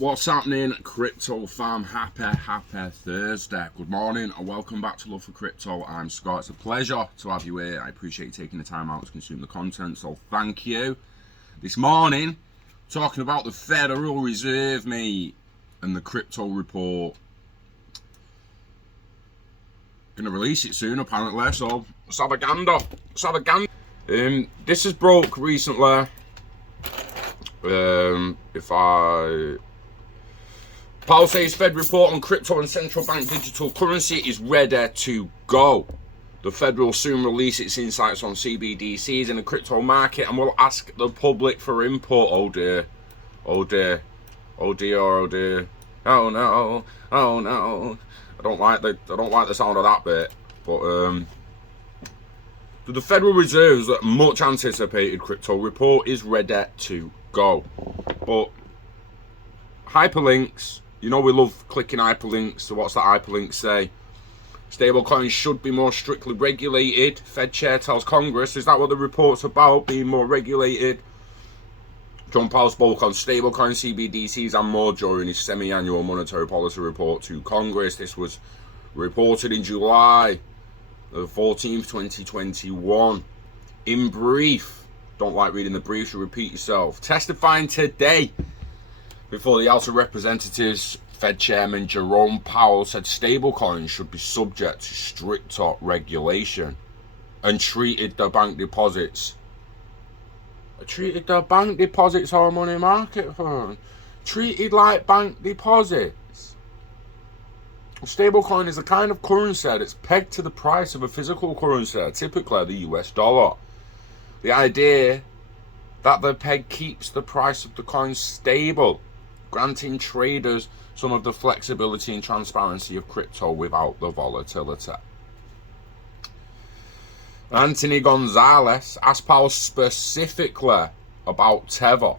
What's happening, crypto fam? Happy Thursday. Good morning and welcome back to Love for Crypto. I'm Scott. It's a pleasure to have you here. I appreciate you taking the time out to consume the content, so thank you. This morning, talking about the Federal Reserve, mate, and the crypto report. Gonna release it soon, apparently, so let's have a gander. This has broke recently. Powell says Fed report on crypto and central bank digital currency is ready to go. The Fed will soon release its insights on CBDCs in the crypto market and will ask the public for input. Oh dear. Oh dear. Oh dear. Oh dear. Oh no. Oh no. I don't like the sound of that bit. But the Federal Reserve's much anticipated crypto report is ready to go. But hyperlinks, you know we love clicking hyperlinks. So what's that hyperlink say? Stablecoins should be more strictly regulated. Fed chair tells Congress. Is that what the report's about? Being more regulated? John Powell spoke on stablecoin, CBDCs and more during his semi-annual monetary policy report to Congress. This was reported in July the 14th, 2021. In brief, don't like reading the briefs, you repeat yourself. Testifying today before the House of Representatives, Fed Chairman Jerome Powell said stablecoins should be subject to stricter regulation and treated the bank deposits or money market fund. Treated like bank deposits. Stablecoin is a kind of currency that's pegged to the price of a physical currency, typically the US dollar. The idea that the peg keeps the price of the coin stable, granting traders some of the flexibility and transparency of crypto without the volatility. Anthony Gonzalez asked Powell specifically about Tether,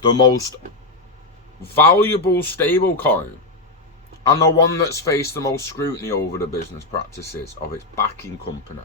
the most valuable stablecoin and the one that's faced the most scrutiny over the business practices of its backing company.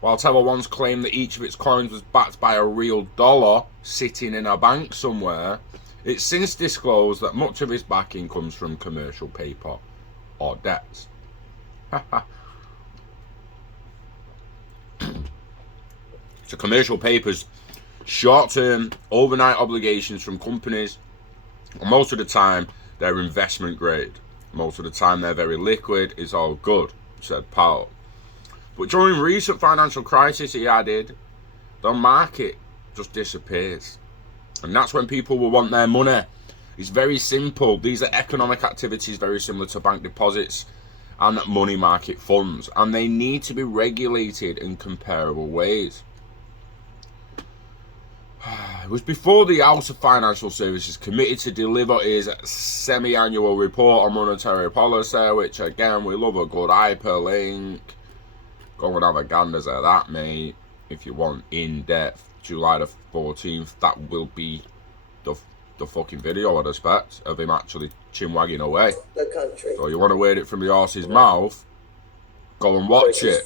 While Tether once claimed that each of its coins was backed by a real dollar sitting in a bank somewhere, it's since disclosed that much of its backing comes from commercial paper or debts. So commercial papers, short-term, overnight obligations from companies, and most of the time they're investment grade. Most of the time they're very liquid. It's all good, said Powell. But during recent financial crisis, he added, the market just disappears. And that's when people will want their money. It's very simple. These are economic activities very similar to bank deposits and money market funds. And they need to be regulated in comparable ways. It was before the House of Financial Services committed to deliver his semi-annual report on monetary policy, which again, we love a good hyperlink. Go and have a ganders at that, mate. If you want in-depth, July the 14th, that will be the fucking video, I'd expect, of him actually chin-wagging away. The country. So you want to wait it from the horse's mouth, go and watch it.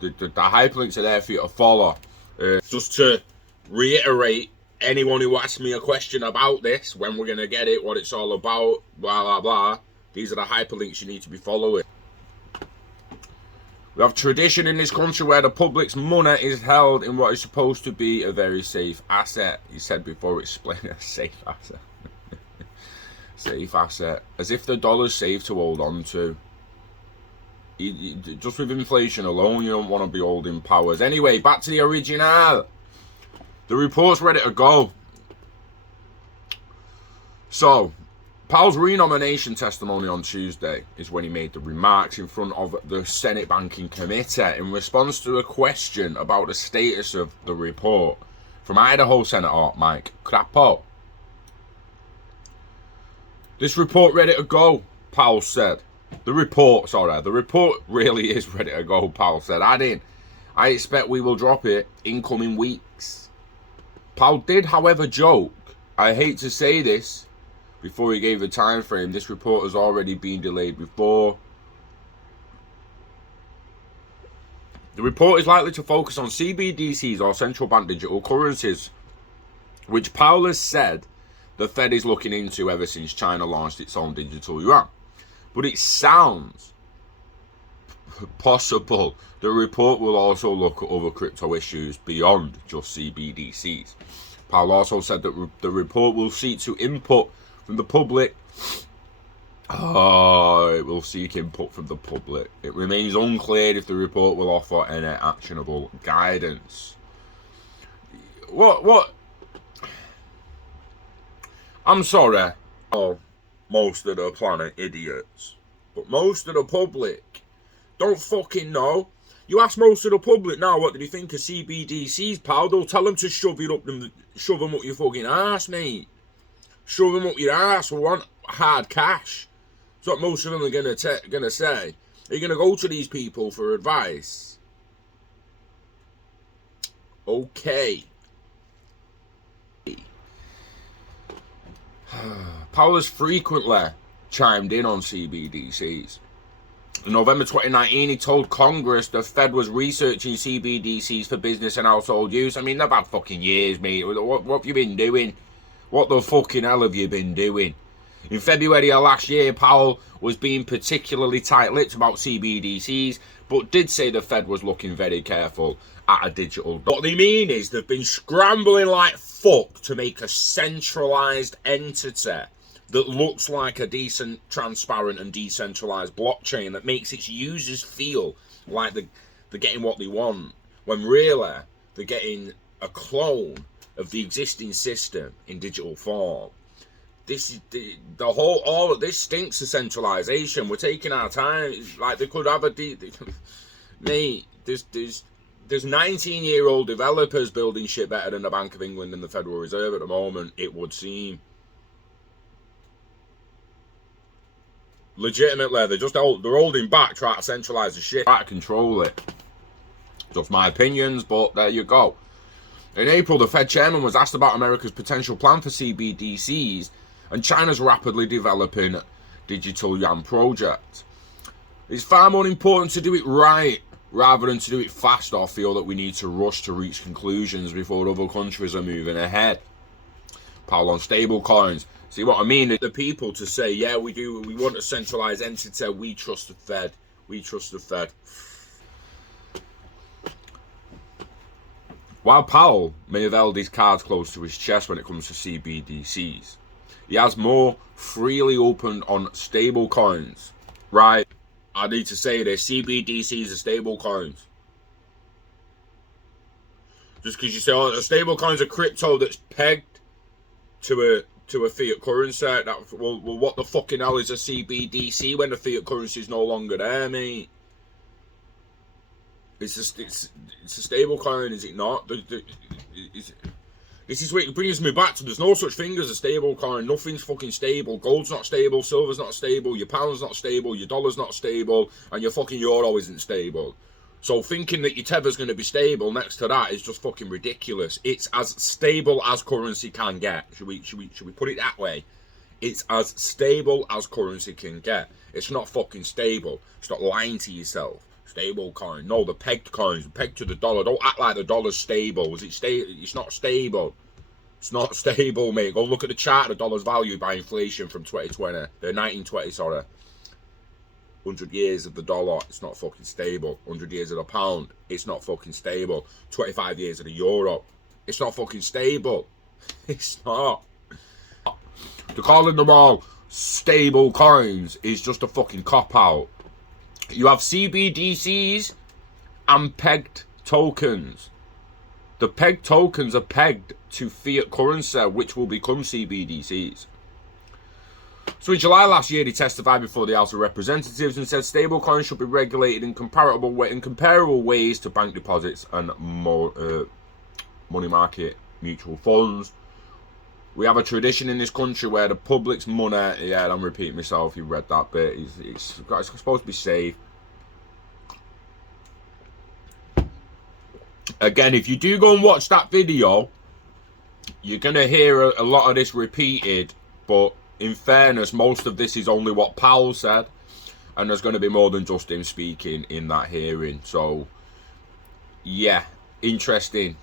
The hyperlinks are there for you to follow. Just to reiterate, anyone who asks me a question about this, when we're going to get it, what it's all about, blah, blah, blah, these are the hyperlinks you need to be following. We have tradition in this country where the public's money is held in what is supposed to be a very safe asset. He said before explaining a safe asset. Safe asset. As if the dollar's safe to hold on to. Just with inflation alone, you don't want to be holding powers. Anyway, back to the original. The report's ready to go. So, Powell's renomination testimony on Tuesday is when he made the remarks in front of the Senate Banking Committee in response to a question about the status of the report from Idaho Senator Mike Crapo. This report ready to go, Powell said. The report really is ready to go, Powell said, adding, I expect we will drop it in coming weeks. Powell did, however, joke, I hate to say this, before he gave a time frame, this report has already been delayed before. The report is likely to focus on CBDCs or central bank digital currencies, which Powell has said the Fed is looking into ever since China launched its own digital yuan. But it sounds possible the report will also look at other crypto issues beyond just CBDCs. Powell also said that the report will seek to input from the public. It will seek input from the public. It remains unclear if the report will offer any actionable guidance. What? I'm sorry. Oh, most of the planet idiots. But most of the public don't fucking know. You ask most of the public now, what do they think of CBDCs, pal? They'll tell them to shove them up your fucking ass, mate. Shove them up your ass. We want hard cash. That's what most of them are gonna say. Are you gonna go to these people for advice? Okay. Powell has frequently chimed in on CBDCs. In November 2019, he told Congress the Fed was researching CBDCs for business and household use. I mean, they've had fucking years, mate. What have you been doing? What the fucking hell have you been doing? In February of last year, Powell was being particularly tight-lipped about CBDCs, but did say the Fed was looking very careful at a digital dollar. What they mean is they've been scrambling like fuck to make a centralised entity that looks like a decent, transparent and decentralised blockchain that makes its users feel like they're getting what they want, when really they're getting a clone of the existing system in digital form. This is all of this stinks of centralisation. We're taking our time. It's like they could have mate, there's 19-year-old developers building shit better than the Bank of England and the Federal Reserve at the moment, it would seem. Legitimately, they're holding back, trying to centralise the shit, try to control it. Just my opinions, but there you go. In April, the Fed chairman was asked about America's potential plan for CBDCs and China's rapidly developing digital yuan project. It's far more important to do it right rather than to do it fast or feel that we need to rush to reach conclusions before other countries are moving ahead. Powell on stablecoins. See what I mean? The people to say, yeah, we want a centralised entity, we trust the Fed. We trust the Fed. While Powell may have held his cards close to his chest when it comes to CBDCs, he has more freely opened on stablecoins. Right, I need to say this, CBDCs are stablecoins. Just because you say, oh, a stablecoin's a crypto that's pegged to a fiat currency. Well, what the fucking hell is a CBDC when the fiat currency is no longer there, mate? It's a stable coin, is it not? This is what brings me back to, there's no such thing as a stable coin. Nothing's fucking stable. Gold's not stable, silver's not stable, your pound's not stable, your dollar's not stable, and your fucking euro isn't stable. So thinking that your tether's going to be stable next to that is just fucking ridiculous. It's as stable as currency can get. Should we put it that way? It's as stable as currency can get. It's not fucking stable. Stop lying to yourself. Stable coin. No, the pegged coins. Pegged to the dollar. Don't act like the dollar's stable. It's not stable. It's not stable, mate. Go look at the chart of the dollar's value by inflation from 2020. 1920, sorry. 100 years of the dollar, it's not fucking stable. 100 years of the pound, it's not fucking stable. 25 years of the euro, it's not fucking stable. It's not. To calling them all stable coins is just a fucking cop-out. You have CBDCs and pegged tokens. The pegged tokens are pegged to fiat currency, which will become CBDCs. So in July last year, he testified before the House of Representatives and said stablecoins should be regulated in comparable ways to bank deposits and money market mutual funds. We have a tradition in this country where the public's money, yeah, I'm repeating myself, you read that bit, it's supposed to be safe. Again, if you do go and watch that video, you're going to hear a lot of this repeated, but in fairness, most of this is only what Powell said, and there's going to be more than just him speaking in that hearing. So, yeah, interesting.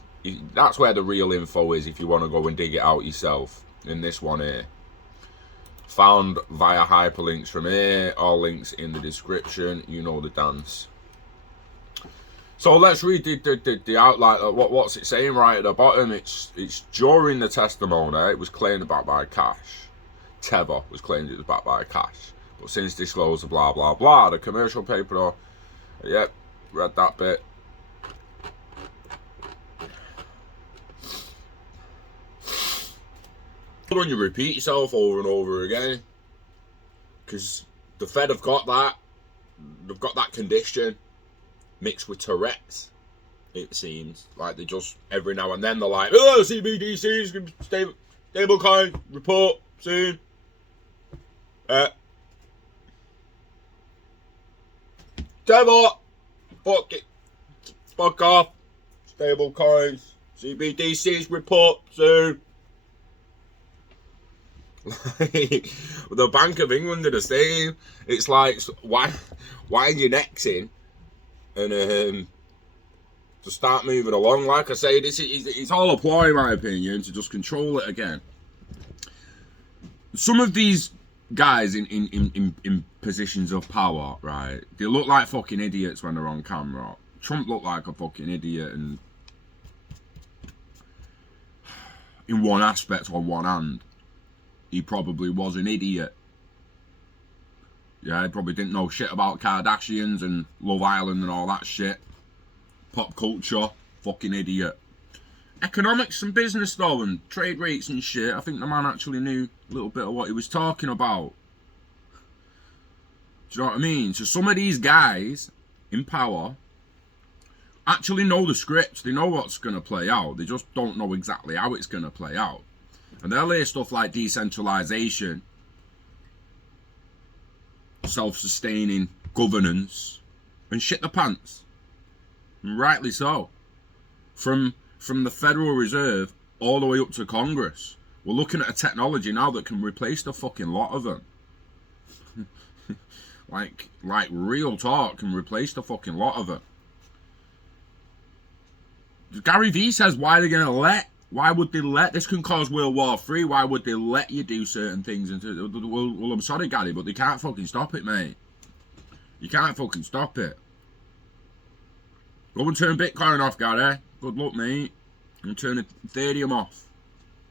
That's where the real info is if you want to go and dig it out yourself. in this one here. Found via hyperlinks from here. All links in the description. You know the dance. So let's read the outline. What's it saying right at the bottom? It's during the testimony. It was claimed backed by cash. Tether was claimed it was backed by cash. But since disclosed, blah blah blah. The commercial paper. Yep, read that bit. When you repeat yourself over and over again, because the Fed have got that. They've got that condition. Mixed with Tourette's, it seems like they just every now and then they're like, oh, CBDCs, stable coin report soon. Tether, fuck off. Stable coins, CBDCs report soon. The Bank of England are the same. It's like, why are you nexing? And to start moving along, like I say, it's all a ploy, in my opinion, to just control it again. Some of these guys in positions of power, right? They look like fucking idiots when they're on camera. Trump looked like a fucking idiot, and in one aspect, on one hand, he probably was an idiot. Yeah, he probably didn't know shit about Kardashians and Love Island and all that shit. Pop culture, fucking idiot. Economics and business though, and trade rates and shit, I think the man actually knew a little bit of what he was talking about. Do you know what I mean? So some of these guys in power actually know the scripts. They know what's going to play out. They just don't know exactly how it's going to play out. And they'll hear stuff like decentralization, self-sustaining governance, and shit the pants. And rightly so. From the Federal Reserve all the way up to Congress, we're looking at a technology now that can replace the fucking lot of them. like real talk, can replace the fucking lot of them. Gary Vee says, why would they let this can cause World War III? Why would they let you do certain things? Well, I'm sorry, Gary, but they can't fucking stop it, mate. You can't fucking stop it. Go and turn Bitcoin off, Gary. Good luck, mate. And turn Ethereum off.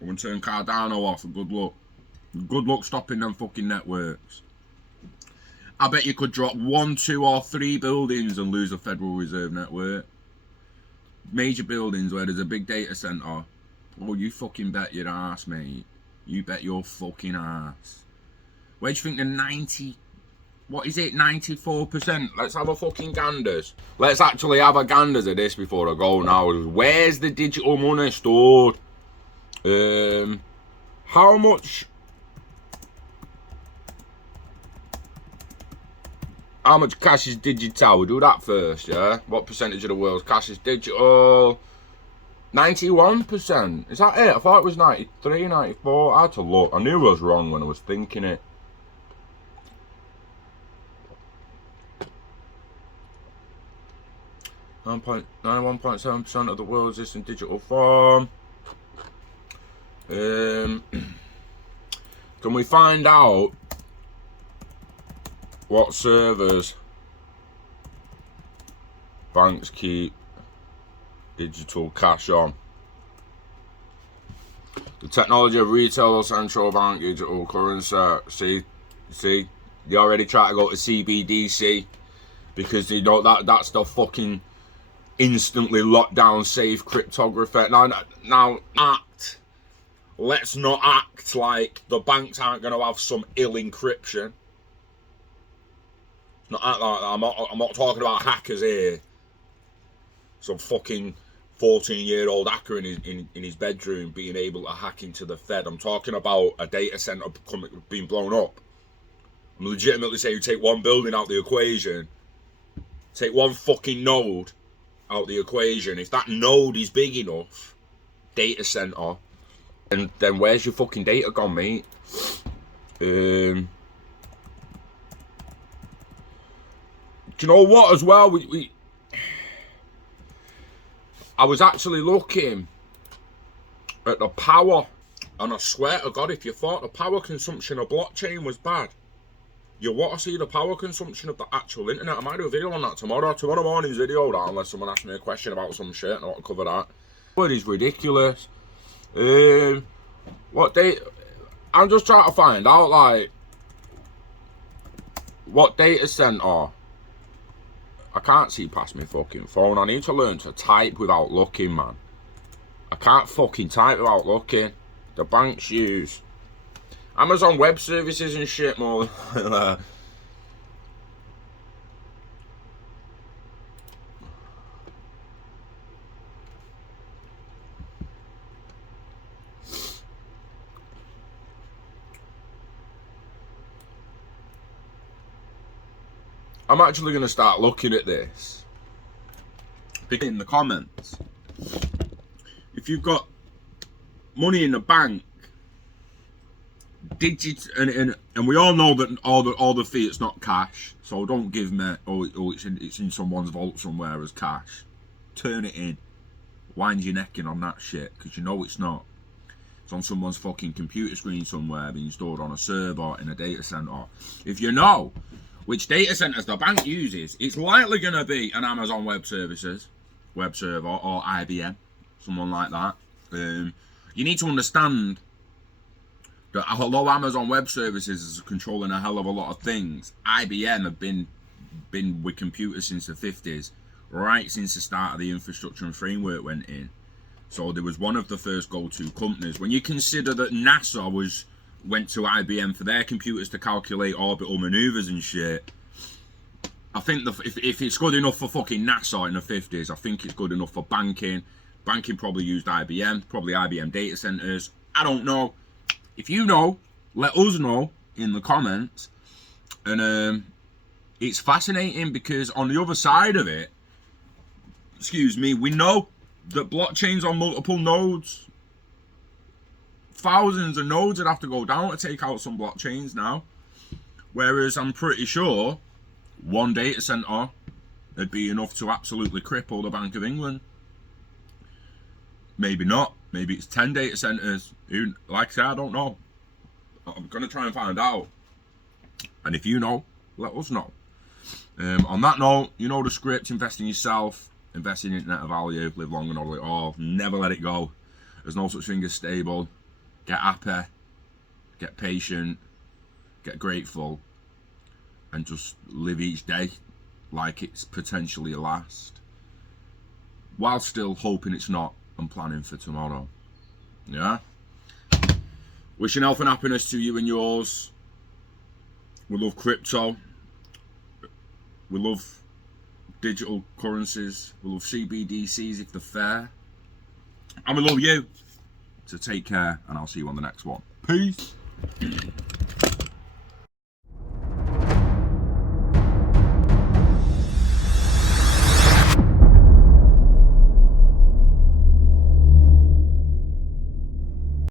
Go and turn Cardano off, and good luck. Good luck stopping them fucking networks. I bet you could drop 1, 2, or 3 buildings and lose a Federal Reserve network. Major buildings where there's a big data center. Oh, you fucking bet your ass, mate. You bet your fucking ass. Where do you think the 94%? Let's have a fucking ganders. Let's actually have a ganders of this before I go now. Where's the digital money stored? How much cash is digital? We'll do that first, yeah? What percentage of the world's cash is digital? 91%. Is that it? I thought it was 93, 94. I had to look. I knew I was wrong when I was thinking it. .91.7% of the world exists in digital form. Can we find out what servers banks keep digital cash on? The technology of retail or central bank digital currency. See, they already try to go to CBDC because they know that's the fucking instantly lockdown safe cryptography. Now act. Let's not act like the banks aren't going to have some ill encryption. Not act like that. I'm not talking about hackers here. Some fucking 14-year-old hacker in his bedroom being able to hack into the Fed. I'm talking about a data center being blown up. I'm legitimately saying you take one building out the equation, take one fucking node out the equation. If that node is big enough, data center, and then where's your fucking data gone, mate? Do you know what as well? I was actually looking at the Powell And I swear to God, if you thought the power consumption of blockchain was bad, you want to see the power consumption of the actual internet. I might do a video on that tomorrow morning's video, that, unless someone asks me a question about some shit and I want to cover that. It is ridiculous. What they... I'm just trying to find out, like, what data center... I can't see past my fucking phone. I need to learn to type without looking, man. I can't fucking type without looking. The banks use Amazon Web Services and shit more. I'm actually going to start looking at this. In the comments, if you've got money in the bank, and we all know that all the fiat's not cash, so don't give me it's in someone's vault somewhere as cash. Turn it in. Wind your neck in on that shit, because you know it's not. It's on someone's fucking computer screen somewhere, being stored on a server in a data center. If you know which data centers the bank uses, it's likely going to be an Amazon Web Services web server or IBM, someone like that. You need to understand that although Amazon Web Services is controlling a hell of a lot of things, IBM have been with computers since the 50s, right since the start of the infrastructure and framework went in. So there was one of the first go-to companies. When you consider that NASA went to IBM for their computers to calculate orbital maneuvers and shit, I think if it's good enough for fucking NASA in the 50s, I think it's good enough for banking. Banking probably used IBM, probably IBM data centers. I don't know. If you know, let us know in the comments. And it's fascinating because on the other side of it, excuse me, we know that blockchains on multiple nodes, thousands of nodes would have to go down to take out some blockchains now. Whereas I'm pretty sure one data center would be enough to absolutely cripple the Bank of England. Maybe not. Maybe it's 10 data centers. Like I said, I don't know. I'm going to try and find out. And if you know, let us know. On that note, you know the script. Invest in yourself. Invest in internet of value. Live long and hold it all. Never let it go. There's no such thing as stable. Get happy. Get patient. Get grateful. And just live each day like it's potentially a last. While still hoping it's not. And planning for tomorrow. Yeah? Wishing health and happiness to you and yours. We love crypto. We love digital currencies. We love CBDCs if they're fair. And we love you. So take care, and I'll see you on the next one. Peace.